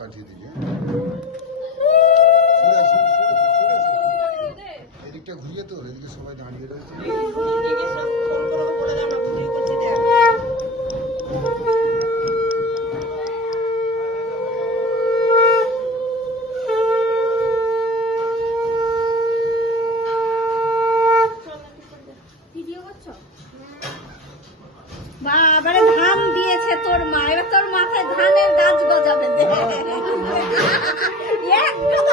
কাটিয়ে দিবি। এদিকটা ঘুরিয়ে তো, এদিকে সবাই দাঁড়িয়ে রয়েছে। বাবারে ধান দিয়েছে তোর মা, এবার তোর মাথায় ধানের গাছ গজাবে। একদম